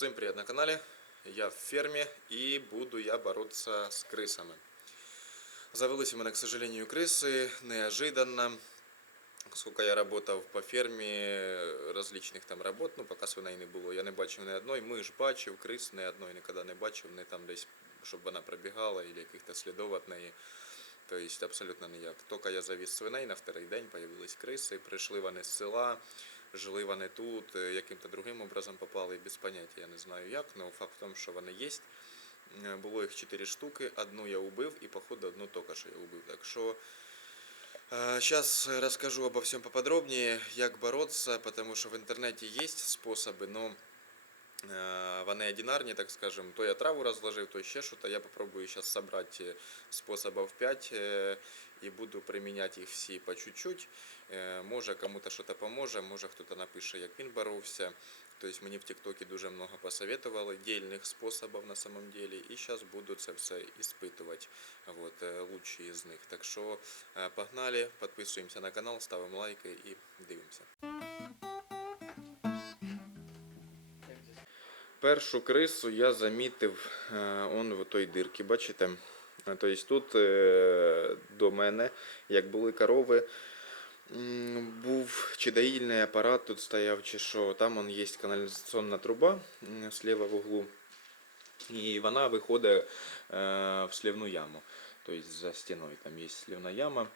Всем привет на канале. Я в ферме и буду я бороться с крысами. Завелись у мене, к сожалению, крысы неожиданно. Сколько я работав по фермі различних там робот, ну поки свиней не було, я не бачив ні одної. Миш бачив, крис ні одної ніколи не бачив, не там десь, щоб вона пробігала, або яких-то слідів від неї. Тобто абсолютно ніяк. Тільки я завіз свиней, на вторий день появились криси, прийшли вони з села, жили вони тут, е, яким-то другим образом попали, без поняття, я не знаю як, але факт в тому, що вони є. Е, Було їх 4 штуки, одну я убив і, походу, одну тільки що я убив. Так що Сейчас расскажу обо всем поподробнее, як бороться, потому что в интернете есть способы, но э, вони одинарні, так скажем. То я траву розложив, то ще що-то. Я попробую сейчас собрать э, способов 5 э, і буду применять їх всі по чуть-чуть. Э, Може кому-то щось поможе, може хтось напише, як він боровся. Тобто мені в ТикТоке дуже много посоветовали дельних способів на самом деле. І зараз буду це все іспитувати. Вот, э, лучші із них. Так що э, погнали, підписуємося на канал, ставимо лайки і дивимося. Першу крису я замітив е, он в той дирці, бачите? Тобто тут е, до мене, як були корови, був чи доїльний апарат тут стояв, чи що. Там он є каналізаційна труба м, зліва в углу. І вона виходить в слівну яму. Тобто за стіною там є слівна яма.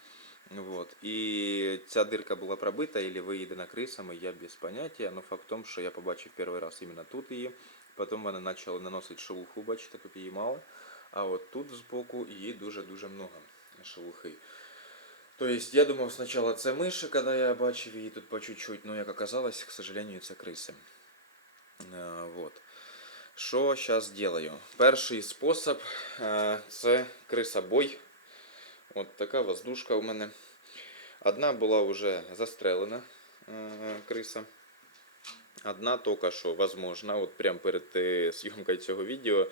Вот. І ця дирка була пробита, або виїдена крисами, я без поняття. Но факт в тому, що я побачив перший раз іменно тут її. Потім вони почали наносити шелуху, бачите, тут її мало. А от тут збоку її дуже-дуже много шелухи. Тобто я думав спочатку це миші, коли я бачив її тут по чуть-чуть, но як оказалось, к сожалению, це криси. Вот. Що зараз делаю? Перший спосіб це крисобой. От така воздушка у мене. Одна була вже застрелена криса. Одна тільки що, возможно, от прямо перед е, зйомкою цього відео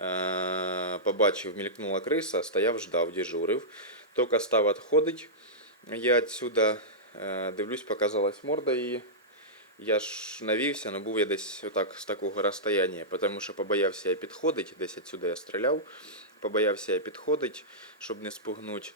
е, побачив, мількнула криса, стояв, ждав, дежурив. Тільки став відходити. Я відсюди е, дивлюсь, показалась морда її. Я ж навівся, але був я десь отак з такого розстояння, тому що побоявся я підходити, десь відсюди я стріляв, побоявся я підходити, щоб не спугнути.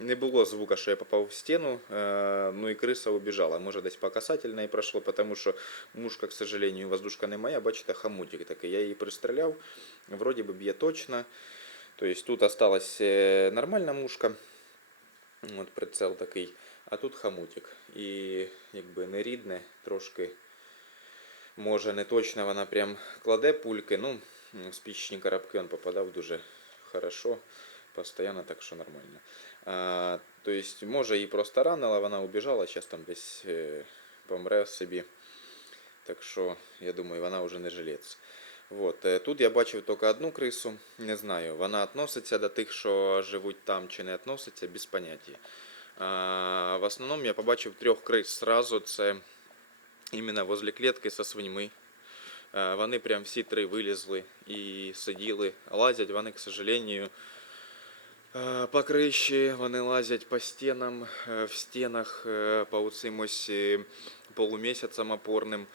Не було звука, що я попав в стіну, е, ну і криса убіжала. Може десь по касательной пройшло, тому що мушка, к сожалению, воздушка не моя, бачите, хамутик такий. Я її пристріляв, вроді би б'є точно. Тобто тут осталась е, нормальна мушка, от прицел такий, а тут хамутик. І якби не рідне, трошки, може не точно вона прям кладе пульки, ну, спічні коробки він попадав дуже хорошо, постоянно, так що нормально. А, то есть, може її просто ранила, вона убіжала, зараз там десь помре собі. Так що, я думаю, вона вже не жилець. Вот. е, Тут я бачив тільки одну крису, не знаю, вона відноситься до тих, що живуть там, чи не відноситься, без поняття. А, в основному я побачив трьох крис сразу, це іменно возле клітки со свиньми. Вони прям всі три вилізли і сиділи. Лазять вони, к сожалению, по криші, вони лазять по стінам, е, в стінах е, по оцим ось е, полумісяцям опорним.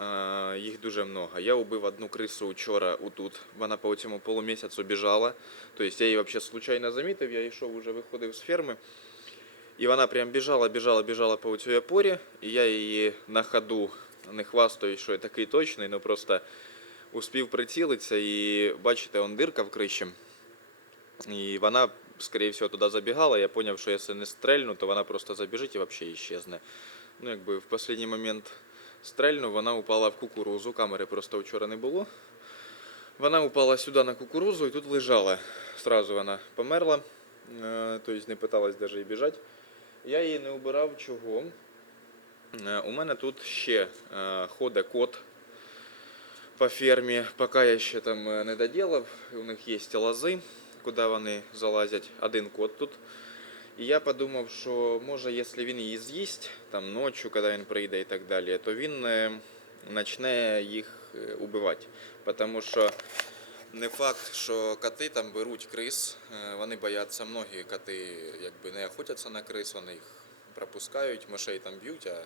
Е, Їх дуже много. Я убив одну крису вчора отут. Вона по цьому полумісяцю біжала. Тобто я її взагалі случайно замітив, я йшов уже виходив з ферми. І вона прям біжала, біжала, біжала по цій опорі, і я її на ходу не хвастаю, що я такий точний, ну просто успів прицілитися і бачите, он дирка в криші. І вона, скоріше всього, туди забігала. Я зрозумів, що якщо не стрельну, то вона просто забіжить і взагалі іщезне. Ну, якби в останній момент стрельну, вона упала в кукурузу. Камери просто вчора не було. Вона упала сюди на кукурузу і тут лежала. Сразу вона померла, тобто не питалась навіть і біжати. Я її не убирав чого. Е, У мене тут ще е, ходить кот по фермі, поки я ще там не доділав. У них є лази, куди вони залазять. Один кот тут. І я подумав, що може, якщо він її з'їсть там ночі, коли він прийде і так далі, то він е, почне їх е, убивати. Тому що не факт, що коти там беруть крис, е, вони бояться, многі коти якби не охотяться на крис, вони їх пропускають, мишей там б'ють, а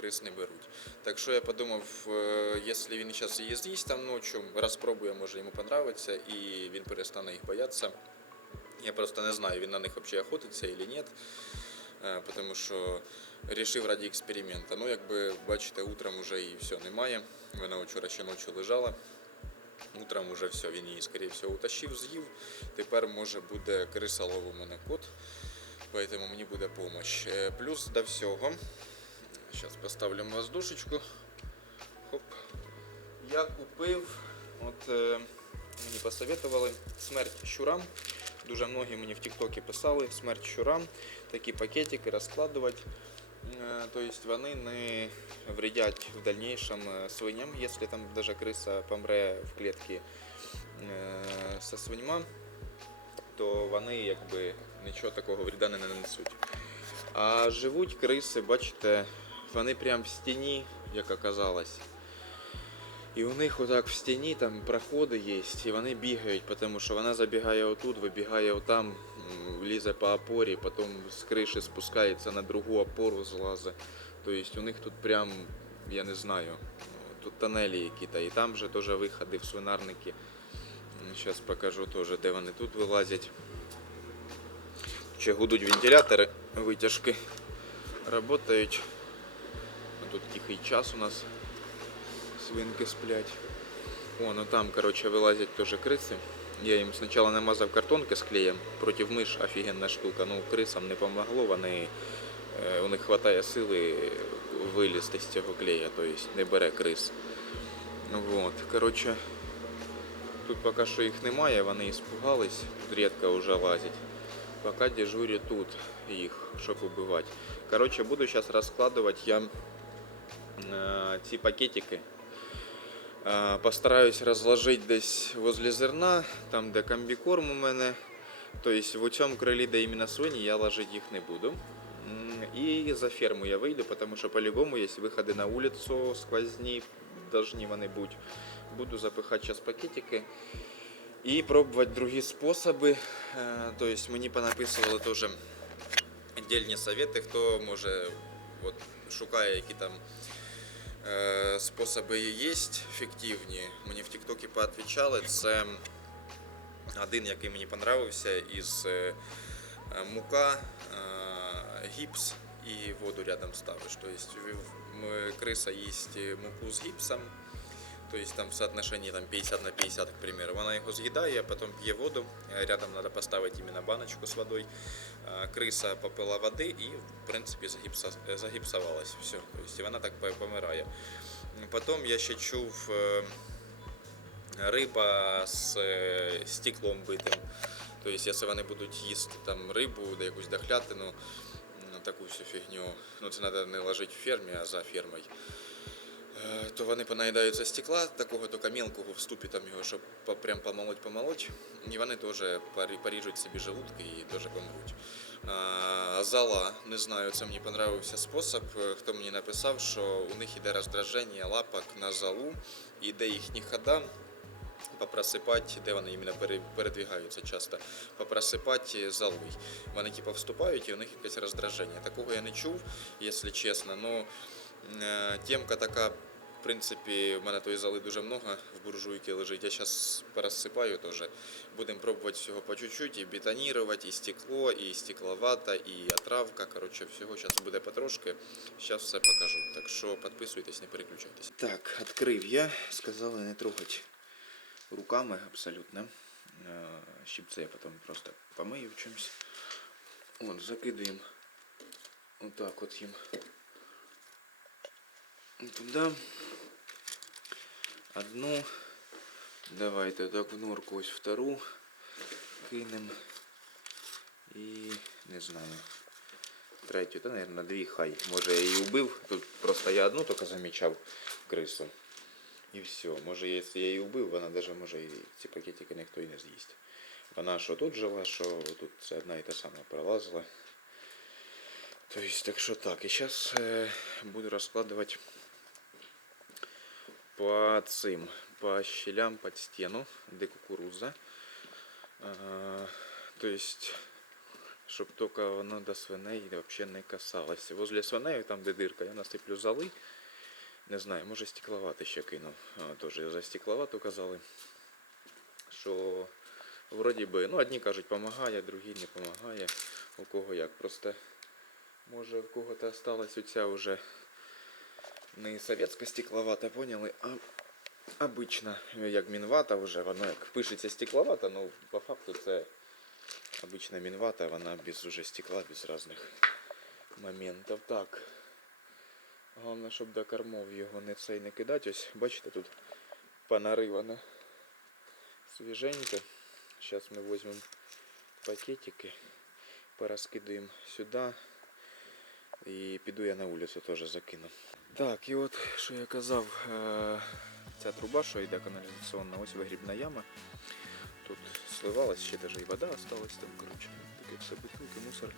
крис не беруть. Так що я подумав, е, якщо він зараз її з'їсть там ночі, розпробує, може йому понравиться і він перестане їх боятися. Я просто не знаю, він на них взагалі охотиться чи ні. Е, Тому що вирішив раді експерименту. Ну, якби бачите, утром вже її все немає. Вона вчора ще ночі лежала. Утром уже все, він її, скоріше всього, утащив, з'їв. Тепер може буде крисолов у мене кот, поэтому мені буде помощь. Е, Плюс до всього. Зараз поставлю воздушечку. Хоп. Я купив, от е, мені посоветували смерть щурам. Дуже многі мені в Тіктокі писали смерть щурам, такі пакетики розкладувати. Е, Тобто вони не вредять в дальнейшем е, свиням, якщо там даже криса помре в клітці е, со свиньма, то вони якби нічого такого вреда не нанесуть. А живуть криси, бачите, вони прям в стіні, як оказалось. І у них отак в стіні там проходи є, і вони бігають, тому що вона забігає отут, вибігає отам, лізе по опорі, потім з криші спускається на другу опору, злазить. Тобто у них тут прям, я не знаю, тут тоннелі які-то, і там же теж виходи в свинарники. Зараз покажу теж, де вони тут вилазять. Ще гудуть вентилятори, витяжки працюють Тут тихий час у нас свинки сплять. О, ну там, короче, вылазят тоже крысы. Я им сначала намазав картонки з клеєм. Проти миш офігенна штука. Ну, крисам не помогло, вони, е, у них вистачає сили вилізти з цього клея, тобто не бере крис. Вот. Короче, тут поки що їх немає, вони іспугались, тут рідко вже лазять. Поки дежурю тут їх, щоб убивати. Короче, буду зараз розкладувати я е, ці пакетики. Е, Постараюсь розложити десь возле зерна, там де комбікорм у мене. Тобто в цьому крилі, де іменно свині, я ложити їх не буду. І за ферму я вийду, тому що по-любому є виходи на вулицю сквозні, должны вони бути. Буду запихати зараз пакетики і пробувати другі способи. Тобто мені понаписували теж віддільні совети, хто може от, шукає які там способи є фіктивні. Мені в Тіктокі поотвічали. Це один, який мені понравився, із е, мука, гіпс і воду рядом ставиш. Тобто криса їсть муку з гіпсом. Тобто там в соотношении там 50 на 50, к примеру. Вона його з'їдає, потім п'є воду. Е, Рядом треба поставити іменно баночку з водою. Е, Криса попила води і, в принципі, загіпса- е, загіпсувалась. Все. Тобто вона так по- помирає. Потім я ще чув риба з стеклом битим. Тобто, якщо вони будуть їсти там рибу, якусь дохлятину, ну, таку всю фігню, ну це треба не ложити в фермі, а за фермою. Е, То вони понаїдаються стекла, такого тільки мелкого в ступі там його, щоб прям помолоть, помолоть. І вони теж поріжуть собі желудки і теж помруть. А, Зала, не знаю, це мені понравився спосіб. Е, Хто мені написав, що у них іде роздраження лапок на залу, і де їхні хода, попросипати, де вони іменно пере- передвигаються часто, попросипати залой. Вони типу вступають і у них якесь роздраження. Такого я не чув, якщо чесно. Ну, е, темка така, в принципі, в мене тої зали дуже много в буржуйці лежить. Я зараз порозсипаю теж. Будемо пробувати всього по чуть-чуть, і бетонувати, і стекло, і стекловата, і отравка. Коротше, всього зараз буде потрошки. Зараз все покажу. Так що підписуйтесь, не переключайтесь. Так, відкрив я. Сказали не трогати руками абсолютно. Е, Щипцы я потом просто помию чимось. Вот, закидуємо отак от їм туди. Одну. Давайте так в норку ось втору кинемо. І не знаю. Третю, та, наверное, дві хай. Може я її вбив. Тут просто я одну тільки замічав крису. І все. Може, якщо я її вбив, вона навіть може і ці пакетики ніхто і не з'їсть. Вона що тут жила, що тут це одна і та сама пролазила. Тобто, так що так. І зараз е, буду розкладувати по цим, по щелям під стіну, де кукуруза. Е, тобто, щоб тільки воно до свиней взагалі не касалося. Возле свиней, там де дирка, я насиплю зали. Не знаю, може стекловати ще кинув. А, Теж за стекловату казали. Що вроді би, ну одні кажуть, допомагає, другі не допомагає. У кого як. Просто може в кого-то осталась оця вже не совєтська стекловата, поняли, а обична, як мінвата вже, воно як пишеться стекловата, ну по факту це обична мінвата, вона без уже стекла, без різних моментів. Так. Головне, щоб до кормов його не цей не кидати. Ось, бачите, тут понаривано свіженьке. Зараз ми візьмемо пакетики, порозкидаємо сюди. І піду я на вулицю теж закину. Так, і от що я казав, е, ця труба, що йде каналізаційна, ось вигрібна яма. Тут сливалась ще навіть і вода осталась там, коротше, таке все бутилки, мусор.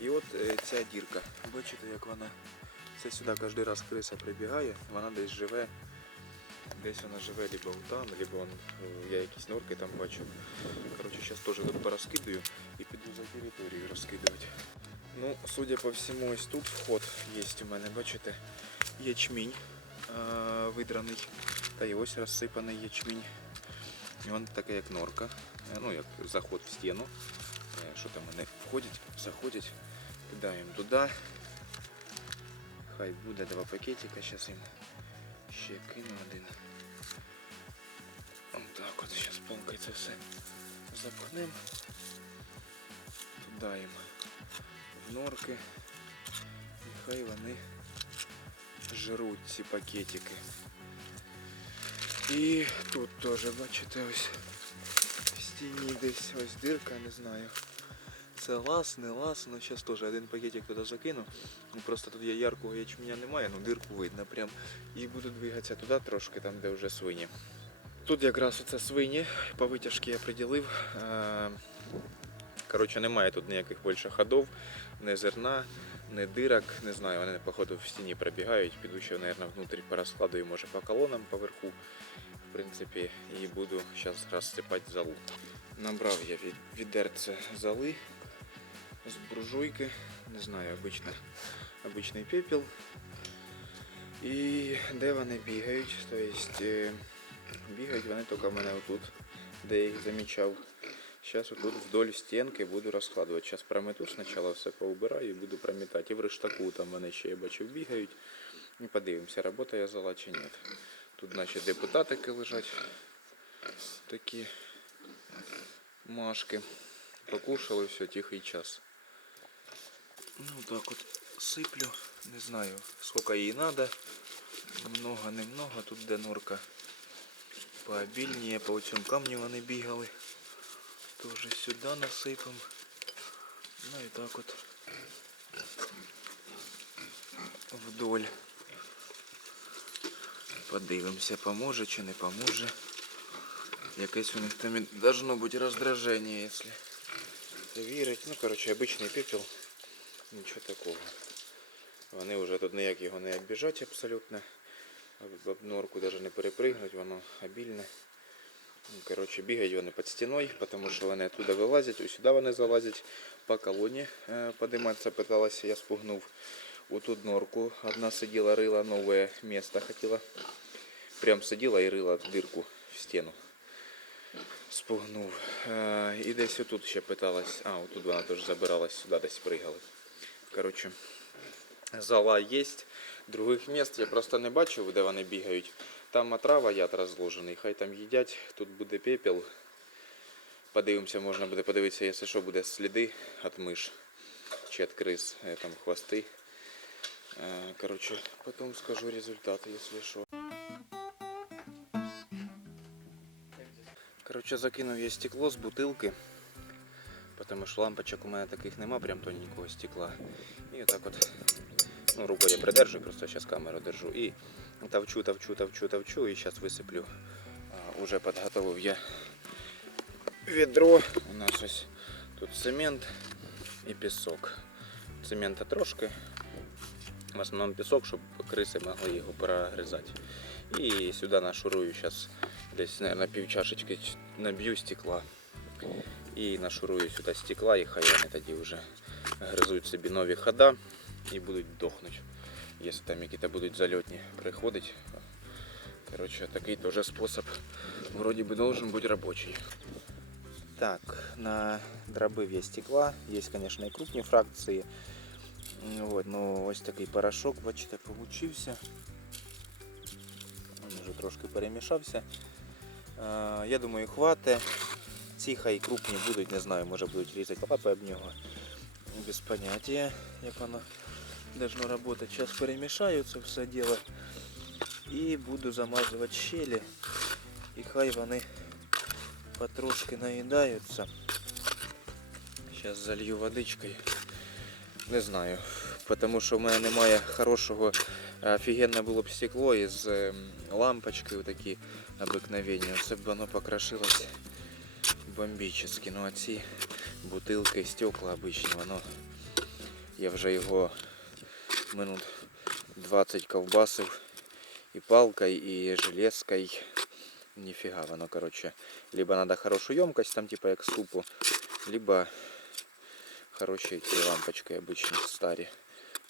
І от е, ця дірка. Бачите, як вона. Це сюди кожен раз криса прибігає, вона десь живе. Десь вона живе либо там, либо е, я якісь норки там бачу. Коротше, зараз теж тут порозкидаю і піду за територію розкидувати. Ну, судя по всьому, ось тут вход є у мене, бачите, ячмінь е, видраний. Та й ось розсипаний ячмінь. І він така як норка. Е, Ну, як заход в стіну. Е, Що там вони входять, заходять, кидаємо туди. Хай буде два пакетика, зараз їм ще кину один. Так от, зараз це все запхнемо. Туди їм норки. І хай вони жруть ці пакетики. І тут теж, бачите, ось в стіні десь ось дирка, не знаю. Це лаз, не лаз, ну зараз теж один пакетик туди закину. Ну, просто тут я яркого ячменя немає, ну дирку видно прям. І буду двигатися туди трошки, там де вже свині. Тут якраз оце свині, по витяжки я приділив. Коротше, немає тут ніяких більше ходов, ні зерна, ні дирок, не знаю, вони походу в стіні пробігають, піду ще, мабуть, внутрі порозкладую, може по колонам поверху. В принципі, і буду зараз розсипати залу. Набрав я від відерце зали з буржуйки, не знаю, обична, обичний пепел. І де вони бігають? Тобто бігають вони тільки в мене отут, де я їх замічав. Зараз отут вдоль стінки буду розкладувати. Зараз промету спочатку все поубираю і буду промітати. І в рештаку там вони ще я бачив бігають. І подивимося, робота зала чи ні. Тут наші депутатики лежать. Такі машки. Покушали, все, тихий час. Ну так от сиплю. Не знаю, сколько їй надо. Много, немного. Тут де норка пообільніє, по цьому камню вони бігали. Тоже сюди насипем. Ну і так от вдоль. Подивимося, поможе чи не поможе. Якесь у них там должно бути роздраження, якщо вірить. Ну, коротше, обичний пепел. Нічого такого. Вони вже тут ніяк його не обіжать абсолютно. В обнорку навіть не перепригнуть, воно обільне. Ну, Коротше, бігають вони під стіною, тому що вони туди вилазять, ось сюди вони залазять по колоні. е, Подиматися питалася, я спугнув у ту норку. Одна сиділа, рила нове місце хотіла. Прям сиділа і рила дирку в стіну. Спугнув. Е, І десь отут ще питалась. А, отут вона теж забиралась сюди, десь пригали. Коротше, зала є. Других місць я просто не бачив, де вони бігають. Там отрава яд розложений, хай там їдять, тут буде пепел. Подивимося, можна буде подивитися, якщо що, буде сліди від миш чи від крис, е, там хвости. Е, Коротше, потім скажу результати, якщо що. Коротше, закинув я стекло з бутилки, тому що лампочок у мене таких нема, прям тоненького стекла. І отак от, ну, рукою я придержу, просто зараз камеру держу. І Товчу, товчу, товчу, товчу и сейчас высыплю. А, Уже подготовив я відро. У нас ось тут цемент і пісок. Цемента трошки. В основному пісок, щоб криси могли його прогризати. І сюди нашурую зараз десь, наверное, пів чашечки наб'ю стекла. І нашурую сюди стекла, і хай вони тоді вже гризуть собі нові хода і будуть дохнуть. Якщо там якісь будуть зальотні приходить. Короче, такий теж спосіб вроде бы должен быть рабочий. Так, на дробив є стекла, є, конечно, і крупні фракції. Ну, От, ну, ось такий порошок, бачите, получився. Він вже трошки перемішався. Е, Я думаю, хватить. Ці хай крупні будуть, не знаю, може будуть різати лапи об нього. Без поняття, як воно должно работать. Сейчас перемішаю це все діло. І буду замазувати щелі. І хай вони потрошки наїдаються. Зараз залью водичкою. Не знаю. Тому що в мене немає хорошого, офігенне було б стекло із ем, лампочкою такі обикновенні. Це б воно покрошилось бомбічно. Ну а ці бутилки, стекла обичні, воно. Я вже його минут 20 ковбасив і палкою, і железкою. Нифига воно, короче. Либо надо хорошую емкость, там типа як супу, либо хороші ці лампочки обичні старі.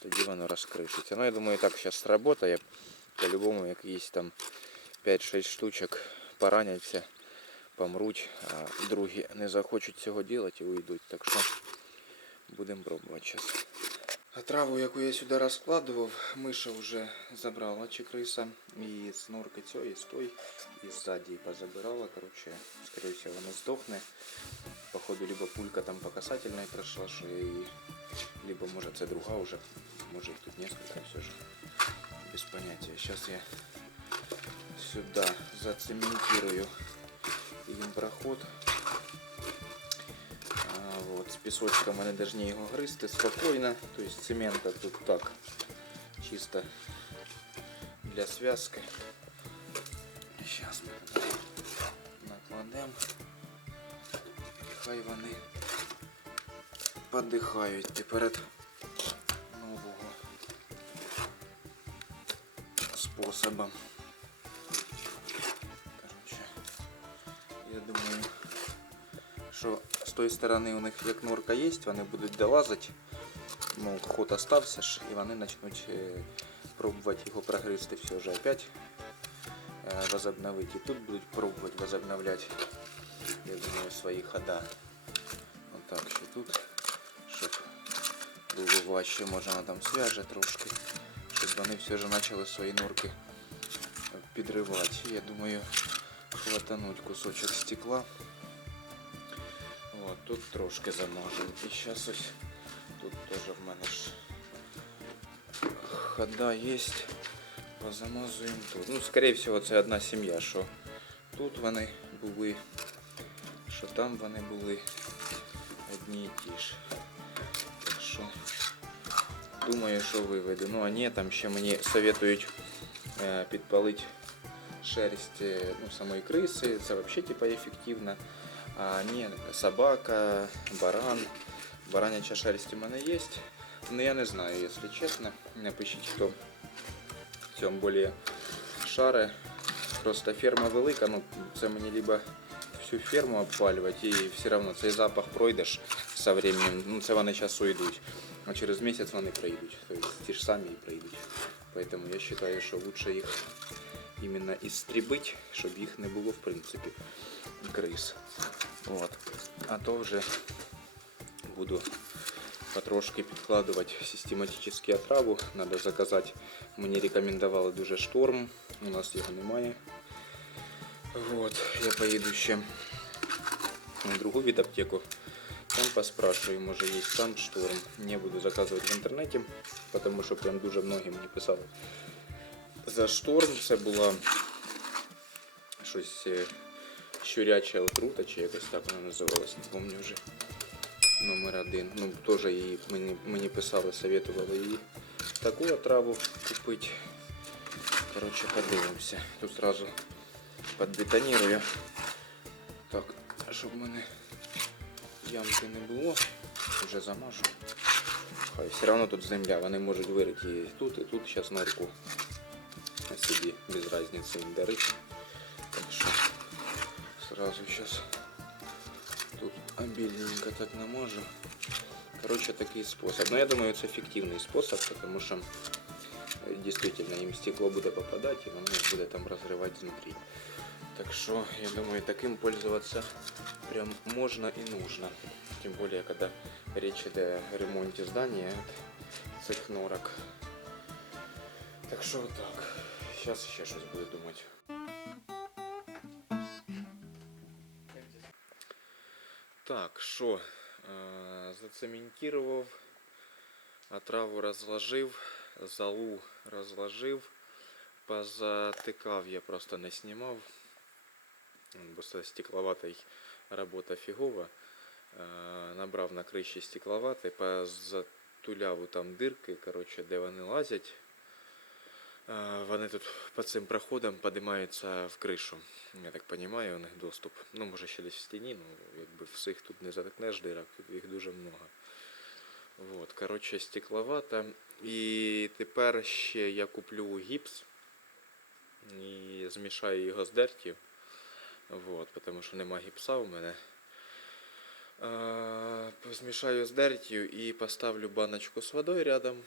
Тоді воно розкришиться. Ну я думаю, так зараз сработає. По-любому якісь там 5-6 штучок пораняться, помруть, а другі не захочуть цього робити і уйдуть. Так що будемо пробувати зараз. А траву, яку я сюди розкладував, миша вже забрала чи криса. І з норки цієї, з той, і ззаді позабирала. Короче, скорее всего, вона здохне. Походу, либо пулька там по касательной прошла, що я її, либо може це друга уже, може їх тут несколько все же. Без понятия. Сейчас я сюда зацементирую їм проход. Вот, с песочком вони должны його гризти спокійно. То есть цемента тут так, чисто для связки. Сейчас ми накладемо. Хай вони подихають перед нового способом. Тої сторони у них як норка є, вони будуть долазити. Ну, ход остався ж, і вони почнуть е, пробувати його прогризти все вже опять е, возобновити. І тут будуть пробувати возобновляти, я думаю, свої хода. Отак ще тут, щоб було важче, може там зв'яже трошки, щоб вони все ж почали свої норки підривати. Я думаю, хватануть кусочок стекла. Тут трошки замажу. І зараз ось тут теж в мене ж хода є. Позамазуємо тут. Ну, скорее всього, це одна сім'я, що тут вони були, що там вони були одні і ті ж. Так що думаю, що виведу. Ну а ні, там ще мені советують е, підпалити шерсть е, ну, самої криси. Це взагалі типа ефективно. А ні, собака, баран. Бараняча шерсть у мене є. Ну я не знаю, якщо чесно. Напишіть, хто в цьому більше шари. Просто ферма велика, ну це мені либо всю ферму обпалювати і все одно цей запах пройдеш со временем. Ну це вони зараз уйдуть. А через місяць вони прийдуть. Тобто ті ж самі і прийдуть. Поэтому я вважаю, що лучше їх іменно істрібити, щоб їх не було в принципі крис. От. А то вже буду потрошки підкладувати систематичну отраву. Надо заказати. Мені рекомендували дуже шторм. У нас його немає. Вот. Я поїду ще в другу від аптеку. Там поспрашиваю, може є там шторм. Не буду заказувати в інтернеті, тому що прям дуже многі мені писали. За шторм це була щось е, щуряча отрута, чи якось так вона називалась, не пам'ятаю вже. Номер один. Ну, теж її мені, мені писали, советували її таку отраву купити. Коротше, подивимося. Тут сразу подбетонірую. Так, щоб в мене ямки не було, вже замажу. Хай все одно тут земля, вони можуть вирити і тут, і тут зараз норку собі без різниці їм дарить. Так що сразу сейчас тут обильненько так намажу. Короче, такий спосіб. Ну, я думаю, це ефективний спосіб, тому що е, дійсно їм стекло буде попадати і воно буде там розривати знутрі. Так що, я думаю, таким пользоваться прям можно и нужно. Тем более, когда речь идет о ремонте здания, цих норок. Так що так. Сейчас ще щось буду думати. Так, що? Е, Зацементував, отраву розложив, залу розложив, позатикав я просто не знімав. Бо це стекловатий робота фігова. Е, Набрав на криші стекловатий, позатуляв там дирки, коротше, де вони лазять. Е, Вони тут по цим проходам підіймаються в кришу. Я так розумію, у них доступ. Ну, може ще десь в стіні, ну якби всіх тут не затикнеш дирок, їх дуже много. Вот, коротше, стекловата. І тепер ще я куплю гіпс і змішаю його з дертю. Вот, потому що нема гіпса у мене. А, Змішаю з дертю і поставлю баночку з водою рядом,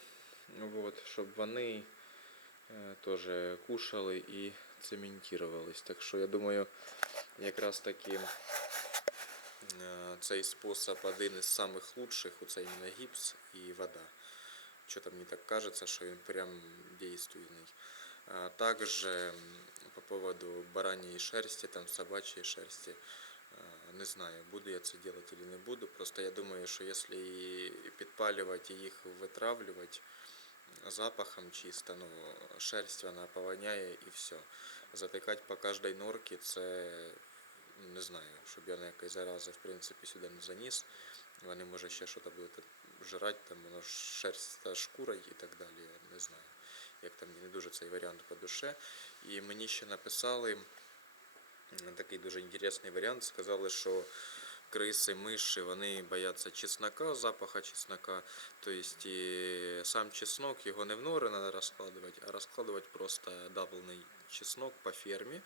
вот, щоб вони е, теж кушали і цементувались. Так що я думаю, якраз таки е, цей спосіб один із самих лучших, оце іменно гіпс і вода. Что-то мне так кажется, что он прям действенный. А также по поводу бараньей шерсти, там собачьей шерсти, не знаю, буду я це делать или не буду. Просто я думаю, що если підпалювать і їх витравлювати запахом чисто, ну, шерсть вона повоняє і все. Затикати по кожній норці це не знаю, щоб я ніякої зарази в принципі сюди не заніс. Вони може ще щось будуть жрати, там воно шерсть та шкура і так далі. Не знаю, як там не дуже цей варіант по душе. І мені ще написали такий дуже інтересний варіант. Сказали, що криси, миші, вони бояться чеснока, запаха чеснока. Тобто і сам чеснок, його не в нори треба розкладувати, а розкладувати просто даблний чеснок по фермі. Е,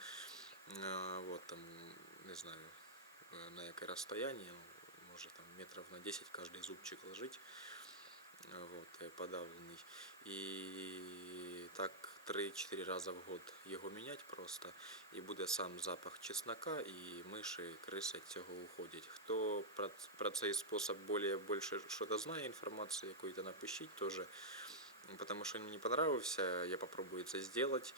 Вот там, не знаю, е, на яке розстояння, може там метров на 10 каждый зубчик ложить, вот, е, подавлений. І так 3-4 рази в год його міняти просто. І буде сам запах чеснока, і миші, криси цього уходять. Хто про, цей спосіб більше, більше щось знає, інформацію якусь напишіть теж. Потому що він мені понравився, я попробую це зробити.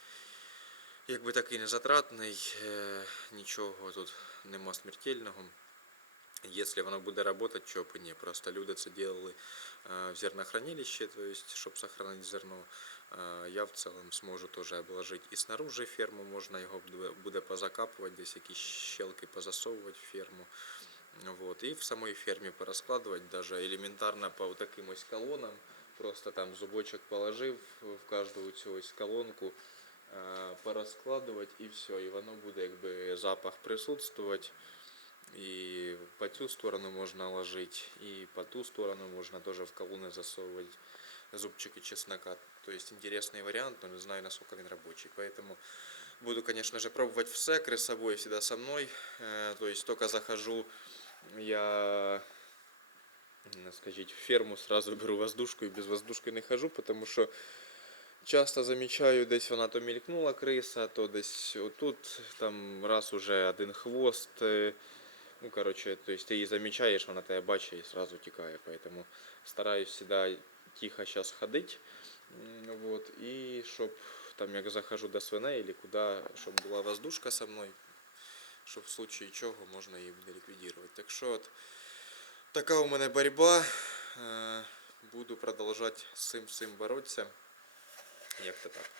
Якби такий незатратний, е, нічого тут нема смертельного. Если воно буде работать, чого б і ні. Просто люди це делали е, в зернохранилище, то есть, щоб сохранить зерно. Е, Я в целом зможу теж обложити і снаружи ферму, можна його буде- буде позакапувати, десь якісь щелки позасовувати в ферму. Вот. І в самій фермі порозкладувати, даже елементарно по таким ось колонам. Просто там зубочок положив в кожну цю ось колонку, е, порозкладувати і все. І воно буде якби запах присутствувати. и по ту сторону можно ложить, и по ту сторону можно тоже в колонны засовывать зубчики чеснока. То есть интересный вариант, но не знаю, насколько он рабочий. Поэтому буду, конечно же, пробовать все. Крысобой всегда со мной. Э, То есть только захожу, я, м, скажіть, в ферму сразу беру воздушку и без воздушки не хожу, потому что часто замічаю, десь вона то мелькнула криса, то десь отут, там раз уже один хвост. Ну, короче, то есть ты її замічаєш, вона тебе бачить і сразу тікає. Поэтому стараюсь всегда тихо сейчас ходить. Вот, і щоб там як захожу до свиней или куди, щоб була воздушка со мною, щоб в случае чого можна її буде ліквідувати. Так що от така у мене боротьба. Е, Буду продовжувати з цим всім боротися. Як то так.